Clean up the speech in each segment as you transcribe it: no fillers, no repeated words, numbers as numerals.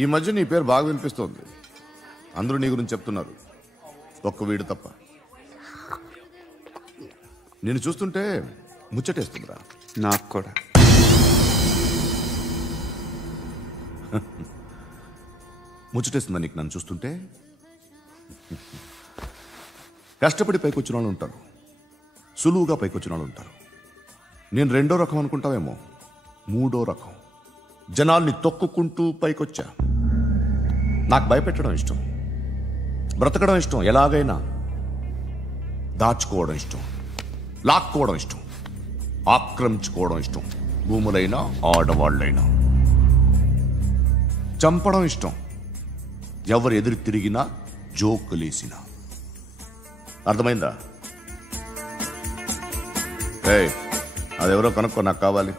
ఈ మధ్య నీ పేరు బాగా వినిపిస్తోంది. అందరూ నీ గురించి చెప్తున్నారు, ఒక్క వీడు తప్ప. నేను చూస్తుంటే ముచ్చటేస్తుందిరా. నాకు కూడా. ముచ్చటేస్తుందా నీకు నన్ను చూస్తుంటే? కష్టపడి పైకొచ్చిన వాళ్ళు ఉంటారు, సులువుగా పైకొచ్చిన వాళ్ళు ఉంటారు. నేను రెండో రకం అనుకుంటావేమో, మూడో రకం. జనాల్ని తొక్కుకుంటూ పైకొచ్చా. నాకు భయపెట్టడం ఇష్టం, బ్రతకడం ఇష్టం, ఎలాగైనా దాచుకోవడం ఇష్టం, లాక్కోవడం ఇష్టం, ఆక్రమించుకోవడం ఇష్టం. భూములైనా ఆడవాళ్ళైనా చంపడం ఇష్టం. ఎవరు ఎదురు తిరిగినా జోకులేసినా. అర్థమైందా? అదెవరో కనుక్కో, నాకు కావాలి.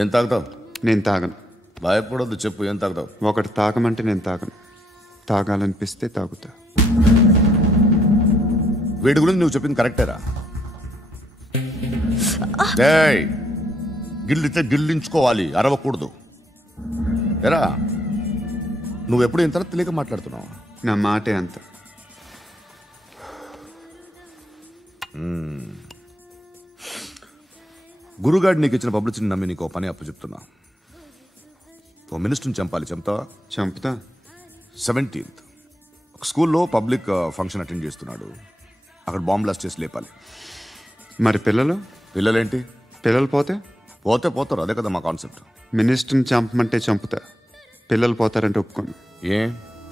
ఏం తాగుతావు? నేను తాగను. భయపడొద్దు, చెప్పు ఏం తాగుతావు? ఒకటి తాగమంటే నేను తాగను, తాగాలనిపిస్తే తాగుతా. వీడి గురించి నువ్వు చెప్పింది కరెక్టేరా? గిల్లితే గిల్లించుకోవాలి, అరవకూడదు. ఎరా నువ్వెప్పుడు ఇంత తెలియక మాట్లాడుతున్నావు? నా మాటే అంత. గురుగాడు నీకు ఇచ్చిన పబ్లిసిటీని నమ్మి నీకు పని అప్పు చెప్తున్నా. ఓ మినిస్టర్ని చంపాలి, చంపుతావా? చంపుతా. 17th ఒక స్కూల్లో పబ్లిక్ ఫంక్షన్ అటెండ్ చేస్తున్నాడు. అక్కడ బాంబ్ బ్లాస్ట్ చేసి లేపాలి. మరి పిల్లలేంటి? పిల్లలు పోతే పోతారు, అదే కదా మా కాన్సెప్ట్. మినిస్టర్ని చంపమంటే చంపుతా, పిల్లలు పోతారంటే ఒప్పుకోను. ఏ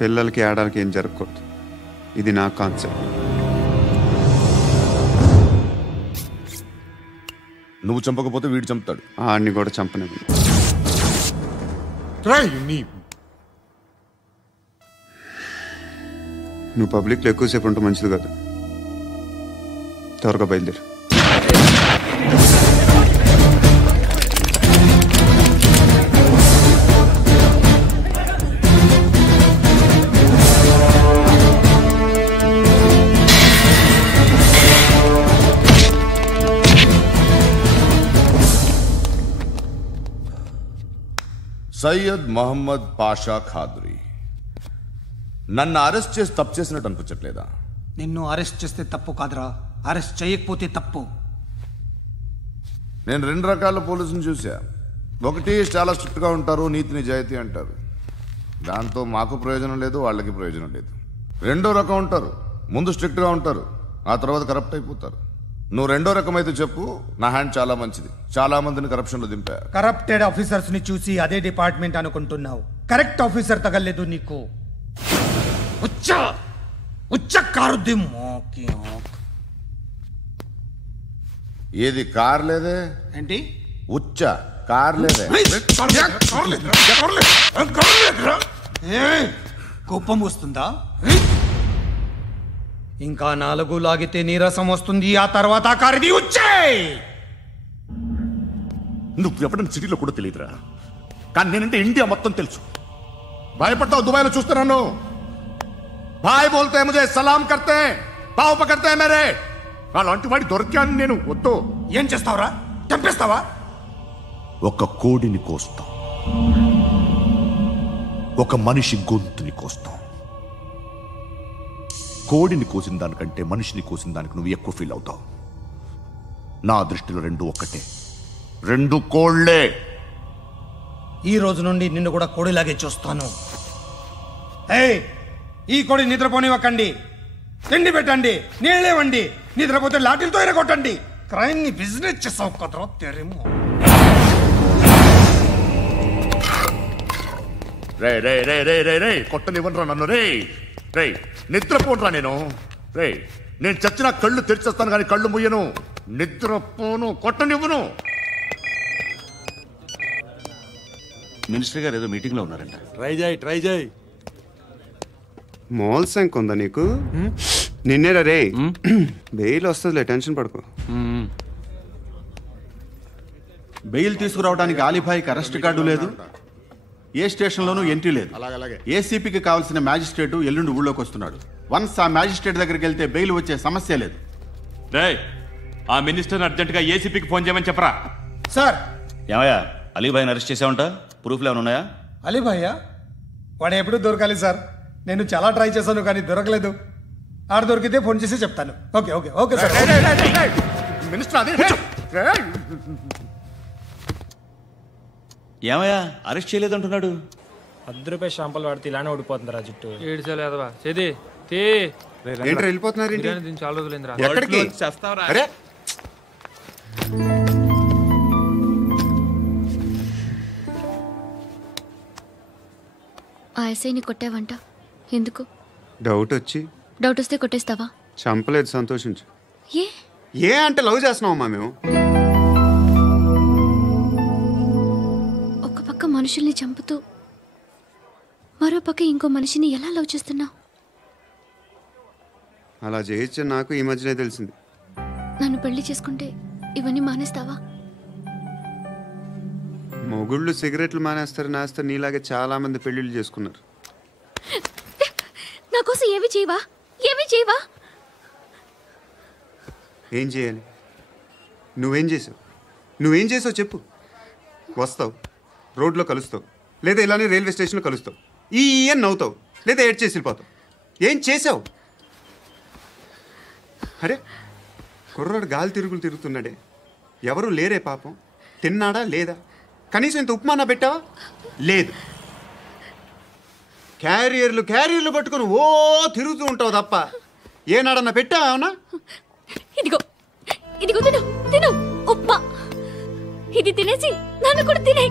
పిల్లలకి ఆడడానికి ఏం జరగకూడదు, ఇది నా కాన్సెప్ట్. నువ్వు చంపకపోతే వీడు చంపుతాడు. ఆడిని కూడా చంపనివ్వను. నువ్వు పబ్లిక్లో ఎక్కువసేపు ఉంటే మంచిది కాదు. త్వరగా బయలుదేరు. సయ్యద్ మహమ్మద్ పాషా ఖాద్రీ నన్ను అరెస్ట్ చేసి తప్పు చేసినట్టు అనిపించట్లేదా? నిన్ను అరెస్ట్ చేస్తే తప్పు కాదురా, అరెస్ట్ చేయకపోతే తప్పు. నేను 2 రకాల పోలీసుని చూసా. ఒకటి చాలా స్ట్రిక్ట్గా ఉంటారు, నీతి నిజాయితీ అంటారు, దాంతో మాకు ప్రయోజనం లేదు, వాళ్ళకి ప్రయోజనం లేదు. రెండో రకం ఉంటారు, ముందు స్ట్రిక్ట్గా ఉంటారు, ఆ తర్వాత కరప్ట్ అయిపోతారు. నువ్వు రెండో రకం అయితే చెప్పు, నా హ్యాండ్ చాలా మంచిది, చాలా మందిని కరప్షన్లో దింపా. కరప్టెడ్ ఆఫీసర్స్ ని చూసి అదే డిపార్ట్మెంట్ అనుకుంటున్నావు, కరెక్ట్ ఆఫీసర్ తగలేదు నీకు. ఏది కార్ లేదే? ఏంటి ఉచ్చ కార్ లేదే? కోపం వస్తుందా? ఇంకా 4 లాగితే నీరసం వస్తుంది, ఆ తర్వాత కారిది ఉచ్చే. నువ్వు ఎప్పుడైనా సిటీలో కూడా తెలియదురా, కానీ నేనంటే ఇండియా మొత్తం తెలుసు. భయపడతావు? దుబాయ్లో చూస్తున్నాను, భాయ్ బోల్తే ముజే సలాం కర్తే, పావు పకర్తే మేరే. అలాంటి వాడి దొరికాను నేను. వద్దు. ఏం చేస్తావురా? చంపేస్తావా? ఒక కోడిని కోస్తాం, ఒక మనిషి గొంతుని కోస్తాం. కోడిని కోసిన దానికంటే మనిషిని కోసిన దానికి నువ్వు ఎక్కువ ఫీల్ అవుతావు. నా దృష్టిలో 2 ఒక్కటే, 2 కోళ్లే. ఈ రోజు నుండి నిన్ను కూడా కోడిలాగే చూస్తాను. ఈ కోడి నిద్రపోనివ్వకండి, తిండి పెట్టండి, నీళ్ళేవండి, నిద్రపోతే లాఠీలతో ఎరగొట్టండి. క్రైమ్ ని బిజినెస్ చేసావు కదరా తెరేమో. రే రే రే రే రే రే కొట్టనివ్వనరా నన్ను. రే రే నిద్రపోనరా నేను. రే నేను చచ్చినా కళ్ళు తెరిచేస్తాను కానీ కళ్ళు ముయ్యను. నిద్రపోను, కొట్టనివ్వను. మినిస్టర్ గారు ఏదో మీటింగ్ లో ఉన్నారంట. ట్రై చేయి. మోల్ సంక్ ఉందా నీకు? నిన్నేరా రే. బెయిల్ వస్తుందిలే, టెన్షన్ పడుకో. బెయిల్ తీసుకురావడానికి ఆలిభాయికి అరెస్ట్ కార్డు లేదు, ఏ స్టేషన్లోనూ ఎంట్రీ లేదు. ఏసీపీకి కావాల్సిన మ్యాజిస్ట్రేటు ఎల్లుండి ఊళ్ళోకి వస్తున్నాడు. వన్స్ ఆ మ్యాజిస్ట్రేట్ దగ్గరికి వెళ్తే బెయిల్ వచ్చే సమస్య లేదు. ఆ మినిస్టర్ అర్జెంటుగా ఏసీపీకి ఫోన్ చేయమని చెప్పరా. సార్. ఏమయ్యా, అలీభాయిని అరెస్ట్ చేసావంట? ప్రూఫ్లు ఏమైనా ఉన్నాయా? అలీ భయ్యా వాడు ఎప్పుడు దొరకాలి సార్. నేను చాలా ట్రై చేశాను కానీ దొరకలేదు. ఆడ దొరికితే ఫోన్ చేసి చెప్తాను. Okay okay okay sir. ఏమయ్యా అరెస్ట్ చేయలేదంటున్నాడు. ₹10 షాంపులు వాడితే ఇలానే ఓడిపోతుంది రా జుట్టు. ఏడ్చలేదవా చేది తీ ఏంటి వెళ్ళిపోతున్నారు ఏంటి? దీన్ని చాలా రోజులైందిరా. ఎక్కడికి? అరే ఆ ఎస్ఐని కొట్టావంట, ఎందుకు? డౌట్ వచ్చి. డౌట్ వస్తే కొట్టేస్తావా? చంపలేదు, సంతోషించు. ఏ ఏ అంటే లవ్ చేస్తున్నావమ్మా మేము. ఒక పక్క మనుషుల్ని చంపుతూ మరో పక్క ఇంకో మనిషిని ఎలా లవ్ చేస్తున్నావు? అలా చేయొచ్చు నాకు ఈ మధ్యనే తెలిసింది. నన్ను పెళ్లి చేసుకుంటే ఇవన్నీ మానేస్తావా? మొగుళ్ళు సిగరెట్లు మానేస్తారు, నాస్తారు. నీలాగే చాలా మంది పెళ్లిళ్ళు చేసుకున్నారు. నా కోసం ఏమి చేయవా? ఏమి చేయవా? ఏం చేయాలి? నువ్వేం చేసావు? నువ్వేం చేసావు చెప్పు. వస్తావు, రోడ్లో కలుస్తావు, లేదా ఇలానే రైల్వే స్టేషన్లో కలుస్తావు. ఈ అని నవ్వుతావు, లేదా ఏడ్ చేసి వెళ్ళిపోతావు. ఏం చేసావు? అరే కుర్రాడు గాలి తిరుగుతున్నాడే, ఎవరు లేరే పాపం. తిన్నాడా లేదా? కనీసం ఇంత ఉప్మానా పెట్టావా? లేదు. క్యారియర్లు పట్టుకొని ఓ తిరుగుతూ ఉంటావు తప్ప ఏనాడన్నా పెట్టావా? అవునా? ఇదిగో ఇదిగో తిను తిను ఉప్మా. ఇది తినేసి నన్ను కూడా తినే.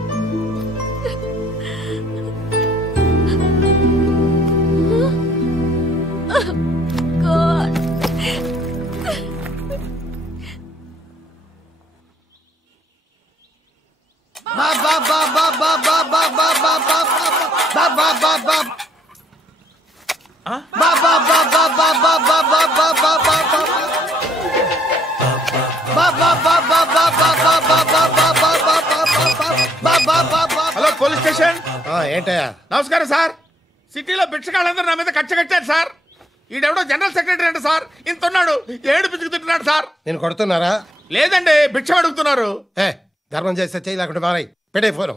Hello police station. ఏంటయ్యా? నమస్కారం సార్. సిటీలో భిక్షగాళ్ళందరూ నా మీద కక్ష కట్టారు సార్. ఈడెవడో జనరల్ సెక్రటరీ అంట సార్. ఇంత ఉన్నాడు, ఏడు పిచ్చుకు తింటున్నాడు సార్. నేను కొడుతున్నారా? లేదండి, భిక్ష అడుగుతున్నారు. ధర్మం చేస్తే చేయి, లేకుండా మారాయి. పెట్టే ఫోను.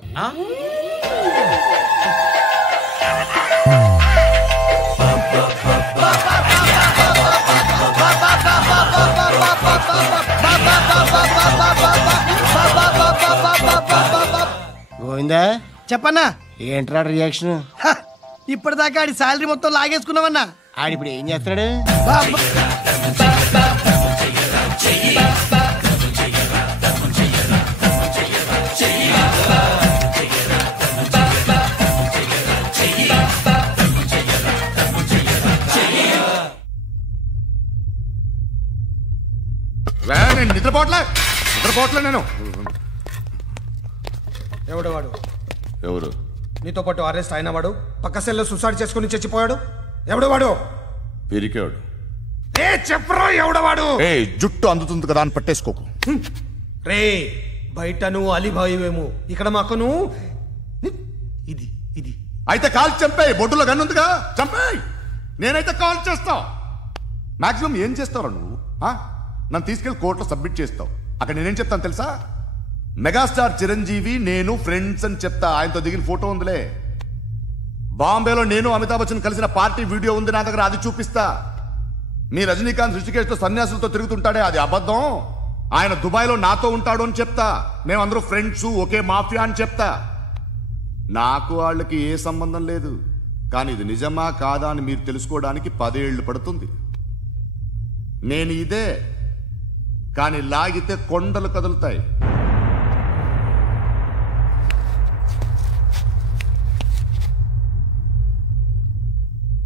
గోవిందా చెప్పన్నా, ఏంట్రా రియాక్షన్? ఇప్పటిదాకా ఆడి శాలరీ మొత్తం లాగేసుకున్నావన్నా. ఆడిప్పుడు ఏం చేస్తున్నాడు? నేను నిద్రపోవట్లే నేను. ఎవడు వాడు? ఎవరు? నీతో పాటు అరెస్ట్ అయిన వాడు, పక్క సెల్లో సూసైడ్ చేసుకుని చచ్చిపోయాడు. ఎవడు వాడు? పిరికాడు. చెప్పరా ఎవడవాడు? జుట్టు అందుతుంది కదా అని పట్టేసుకోకు. రే బయట నువ్వు అలీభాయివేమో, ఇక్కడ మాకు నువ్వు ఇది ఇది. అయితే కాల్ చంపేయి. బొడ్డులో గన్నుందిగా, చంపేయి. నేనైతే కాల్ చేస్తా. మాక్సిమం ఏం చేస్తావు నువ్వు? నన్ను తీసుకెళ్లి కోర్టులో సబ్మిట్ చేస్తావు. అక్కడ నేనేం చెప్తాను తెలుసా? మెగాస్టార్ చిరంజీవి నేను ఫ్రెండ్స్ అని చెప్తా. ఆయనతో దిగిన ఫోటో ఉందిలే. బాంబేలో నేను అమితాబ్ బచ్చన్ కలిసిన పార్టీ వీడియో ఉంది నా దగ్గర, అది చూపిస్తా. మీ రజనీకాంత్ ఋషికేశ్తో సన్యాసులతో తిరుగుతుంటాడే, అది అబద్ధం. ఆయన దుబాయ్లో నాతో ఉంటాడు అని చెప్తా. మేమందరూ ఫ్రెండ్స్, ఒకే మాఫియా అని చెప్తా. నాకు వాళ్ళకి ఏ సంబంధం లేదు. కానీ ఇది నిజమా కాదా అని మీరు తెలుసుకోవడానికి 10 ఏళ్లు పడుతుంది. నేను ఇదే, కానీ లాగితే కొండలు కదులుతాయి.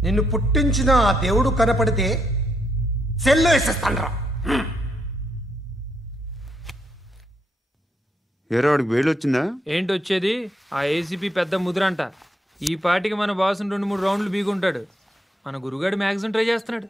నిన్ను పుట్టించిన ఆ దేవుడు కనపడితే సెల్లో వేసేస్తానరా. ఏరో వాడికి వేలు వచ్చిందా? ఏంటి వచ్చేది? ఆ ఏసీపీ పెద్ద ముద్రంట. ఈ పాటికి మన బాసుని 2-3 రౌండ్లు బీగుంటాడు. మన గురుగాడు మ్యాగజైన్ ట్రై చేస్తున్నాడు.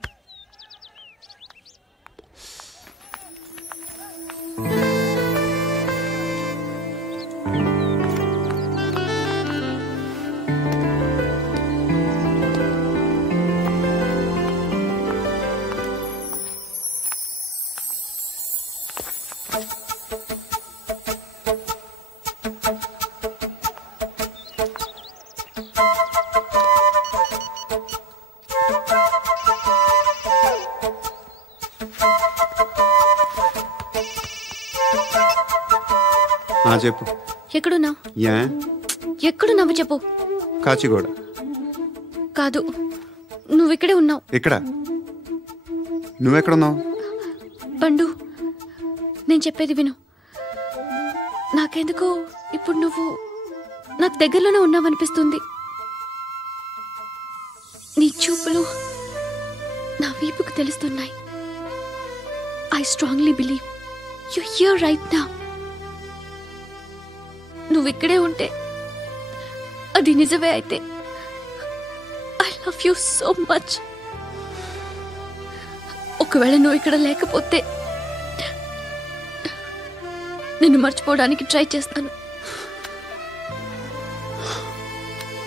చెప్పు. ఎక్కడున్నావు? యా ఎక్కడున్నావు చెప్పు. కాచిగూడ. కాదు, నువ్వు ఇక్కడే ఉన్నావు. ఇక్కడ నువ్వెక్కడున్నావు? పండు, నేను చెప్పేది విను. నాకెందుకో ఇప్పుడు నువ్వు నాకు దగ్గరలోనే ఉన్నావనిపిస్తుంది. నీ చూపులు నా వీపుకు తెలుస్తున్నాయి. I strongly believe you here right now. నువ్వు ఇక్కడే ఉంటే అది నిజమే అయితే I love you so much. ఒకవేళ నువ్వు ఇక్కడ లేకపోతే నిన్ను మర్చిపోవడానికి ట్రై చేస్తాను.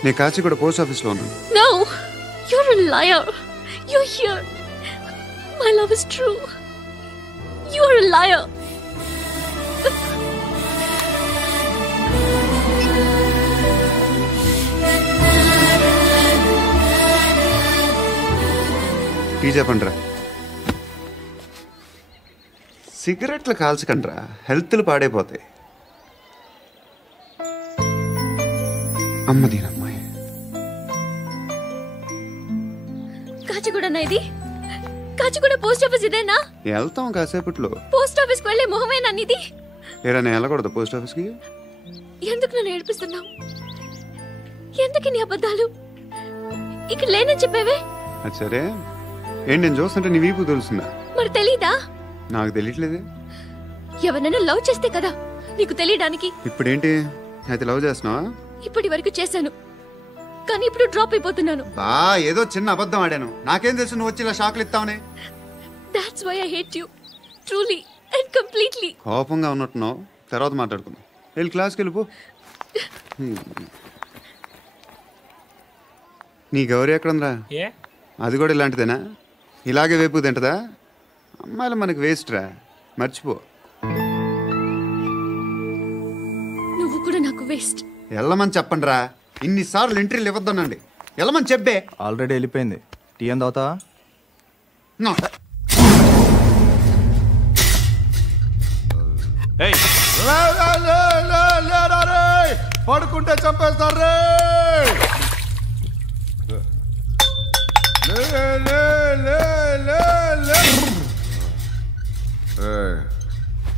నేను కాచిగూడ పోస్ట్ ఆఫీస్లో ఉన్నాను. No, you're a liar. You're here. My love is true. You're a liar. Tea చెప్పండిరా. సిగరెట్లు కాల్చకండ్రా, హెల్త్లు పాడైపోతాయి. అమ్మదీనమ్మాయి. కాచిగూడనా ఇది? కాచిగూడ పోస్ట్ ఆఫీస్ ఇదేనా? వెళ్తాం కాసేపట్లో. పోస్ట్ ఆఫీస్కి వెళ్ళే మొహమేనా నీది? ఏరా నేను వెళ్ళకూడదు పోస్ట్ ఆఫీస్కి? ఎందుకు నన్ను ఏడిపిస్తున్నావు? ఎందుకు నీ అబద్ధాలు? ఇక్కడ లేనని చెప్పేవే. అది సరే, ఏంటి నేను చూస్తుంటే నీ వీపు తెలుస్తుందా? మరి తెలీదా? నాకు తెలియట్లేదే. ఎవరైనా లవ్ చేస్తే కదా నీకు తెలియడానికి. ఇప్పుడేంటి అయితే లవ్ చేస్తున్నావా? ఇప్పటి వరకు చేశాను, కానీ ఇప్పుడు డ్రాప్ అయిపోతున్నాను. ఏదో చిన్న అబద్ధం ఆడాను. నాకేం తెలుసు నువ్వు వచ్చి ఇలా షాక్లు ఇస్తావనే. That's why I hate you. Truly and completely. కోపంగా ఉన్నట్టున్నావు, తర్వాత మాట్లాడుకుందాం. వెళ్ళి క్లాస్కి వెళ్ళిపో. నీ గౌరీ ఎక్కడుందిరా? అది కూడా ఇలాంటిదేనా? ఇలాగే వేపు తింటదా? అమ్మాయిలు మనకి వేస్ట్ రా, మర్చిపో. నువ్వు కూడా నాకు వేస్ట్. వెళ్ళమని చెప్పండి రా. ఇన్నిసార్లు ఎంట్రీలు ఇవ్వద్దనండి. వెళ్ళమని చెప్పే. ఆల్రెడీ వెళ్ళిపోయింది. టీ అని తాగుతావా? పడుకుంటే చంపేస్తారు.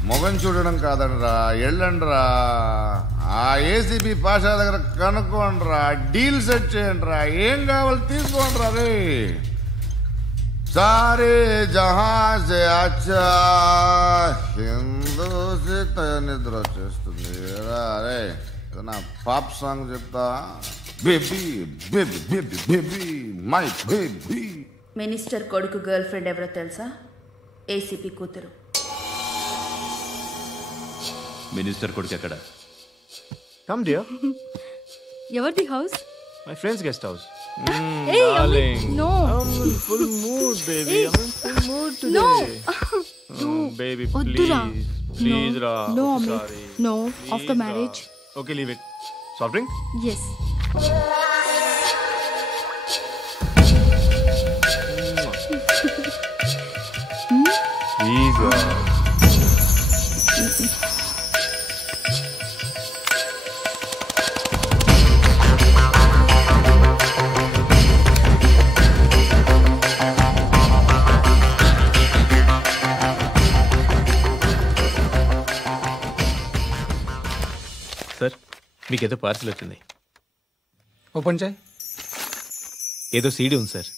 మొగం చూడడం కాదండ్రా, వెళ్ళండ్రా. ఆ ఏసీబీ పాషా దగ్గర కనుక్కోండ్రా, డీల్ సెట్ చేయండిరా, ఏం కావాలి తీసుకోండిరా. రే సారే జహా సే అచ్చా హిందూ నిద్ర వచ్చేస్తుంది. రే నా పాప్ సాంగ్ చెప్తా. Baby baby baby baby my baby. Minister కొడుకు గర్ల్ ఫ్రెండ్ ఎవరో తెలుసా? ఏసీపీ కూతురు. మినిస్టర్ కొడుకు ఎక్కడ? Come dear. ఎవరిది house? My friends guest house. Hey, no. I'm in full mood, baby. I'm in full mood today. No. Baby, Oddura. please, Ra. No, Sorry. no. Please, After Ra. marriage. Okay, leave it. Soft drink? Yes. Please, Ra. Sir, మీకేదో parcel వచ్చింది. Open చేయి. ఏదో CD ఉంది sir.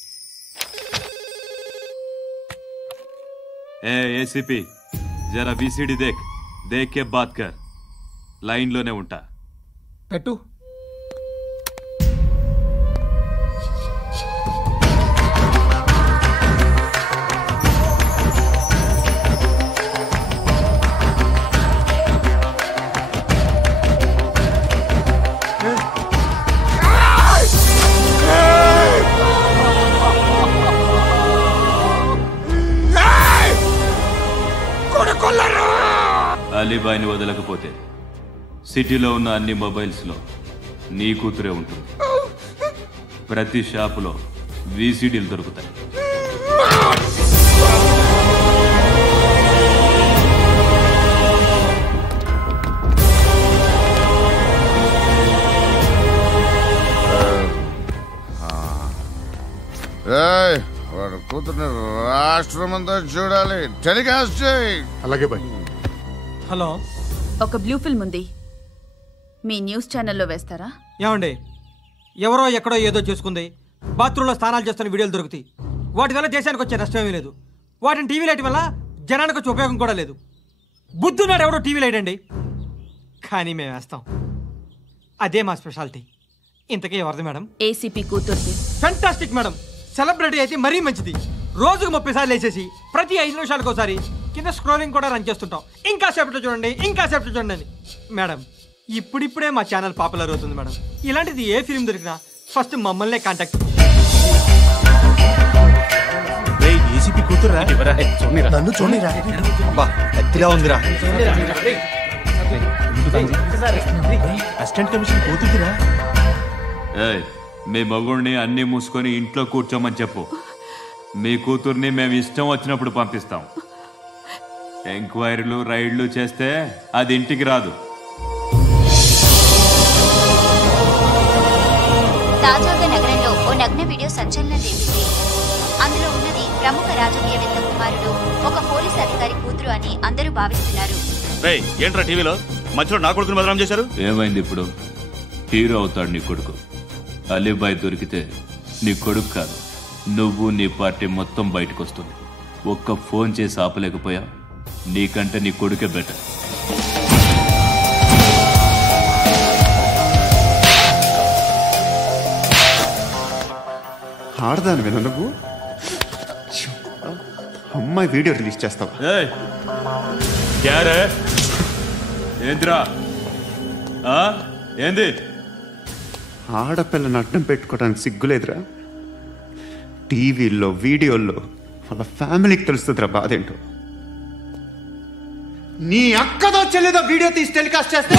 ACP జరా VCD దేఖ్ కే బాత్ కర్. లైన్లోనే ఉంటా. పెట్టు. అలీబాయిని వదలకపోతే సిటీలో ఉన్న అన్ని మొబైల్స్లో నీ కూతురే ఉంటుంది. ప్రతి షాపులో వీసీడీలు దొరుకుతాయి. ఏయ్, వాడు కూతుర్ని రాష్ట్రం అంతా చూడాలి. టెలికాస్ట్ చేయి. అలాగే బాయ్. హలో, ఒక బ్లూ ఫిల్మ్ ఉంది, మీ న్యూస్ ఛానల్లో వేస్తారా? ఏమండి, ఎవరో ఎక్కడో ఏదో చేసుకుంది, బాత్రూంలో స్నానాలు చేస్తున్న వీడియోలు దొరుకుతాయి. వాటి వల్ల దేశానికి వచ్చే నష్టమేమీ లేదు. వాటిని టీవీ లైట్ వల్ల జనానికి వచ్చే ఉపయోగం కూడా లేదు. బుద్ధున్నాడు ఎవడో టీవీ లైట్ అండి, కానీ మేము వేస్తాం. అదే మా స్పెషాలిటీ. ఇంతకీ ఎవరిది మేడం? ఏసీపీ కూతుర్ది. Fantastic madam. సెలబ్రిటీ అయితే మరీ మంచిది. రోజుకు 30 సార్లు వేసేసి ప్రతి 5 నిమిషాలకు ఒకసారి కింద స్క్రోలింగ్ కూడా రన్ చేస్తుంటాం. ఇంకా సేపట్లో చూడండి, ఇంకా సేపట్లో చూడండి అని. మేడం, ఇప్పుడిప్పుడే మా ఛానల్ పాపులర్ అవుతుంది మేడం. ఇలాంటిది ఏ ఫిల్మ్ దొరికినా ఫస్ట్ మమ్మల్నే కాంటాక్ట్. ఏసీపీ కూతురా? నన్ను చూడరా, ఎత్తిగా ఉందిరా. Assistant commission కూతురురా. మీ మగుడిని అన్ని మూసుకొని ఇంట్లో కూర్చోమని చెప్పు. మీ కూతుర్ని మేము ఇష్టం వచ్చినప్పుడు పంపిస్తాం. ఎంక్వైరీలు రైడ్లు చేస్తే అది ఇంటికి రాదు. తాజాగా నగరంలో ఓ నగ్న వీడియో సంచలనం రేపింది. అందులో ఉన్నది ప్రముఖ రాజకీయవేత్త కుమారుడు, ఒక పోలీస్ అధికారి కూతురు అని అందరూ భావిస్తున్నారు. ఏంట్రా టీవీలో మధ్యలో నా కొడుకుని బదనాం చేశారు? ఏమైంది ఇప్పుడు? హీరో అవుతాడు నీ కొడుకు. అలీబాయ్ దొరికితే నీ కొడుకు కాదు, నువ్వు నీ పార్టీ మొత్తం బయటకు వస్తుంది. ఒక్క ఫోన్ చేసి ఆపలేకపోయా? నీకంటే నీ కొడుకే బెటర్. ఆడదాని విన నువ్వు అమ్మాయి వీడియో రిలీజ్ చేస్తావా? ఏంద్రా ఏంది? ఆడపిల్లని అడ్డం పెట్టుకోవడానికి సిగ్గులేదురా? టీవీల్లో వీడియోల్లో వాళ్ళ ఫ్యామిలీకి తెలుస్తుందిరా బాధేంటో. నీ అక్కదో చెల్లిదో వీడియో తీసి టెలికాస్ట్ చేస్తే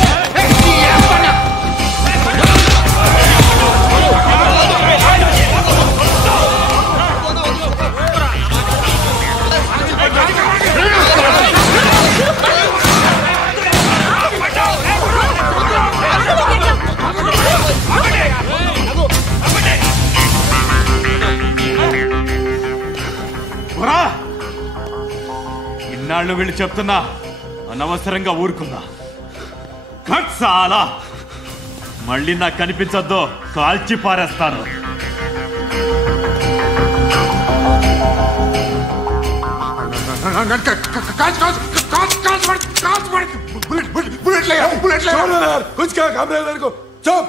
ఇన్నాళ్ళు వీళ్ళు చెప్తున్నా అనవసరంగా ఊరుకున్నా. చాలా మళ్ళీ నాకు కనిపించొద్దు, కాల్చి పారేస్తాను. बुलेट ले कुछ क्या काम है को चुप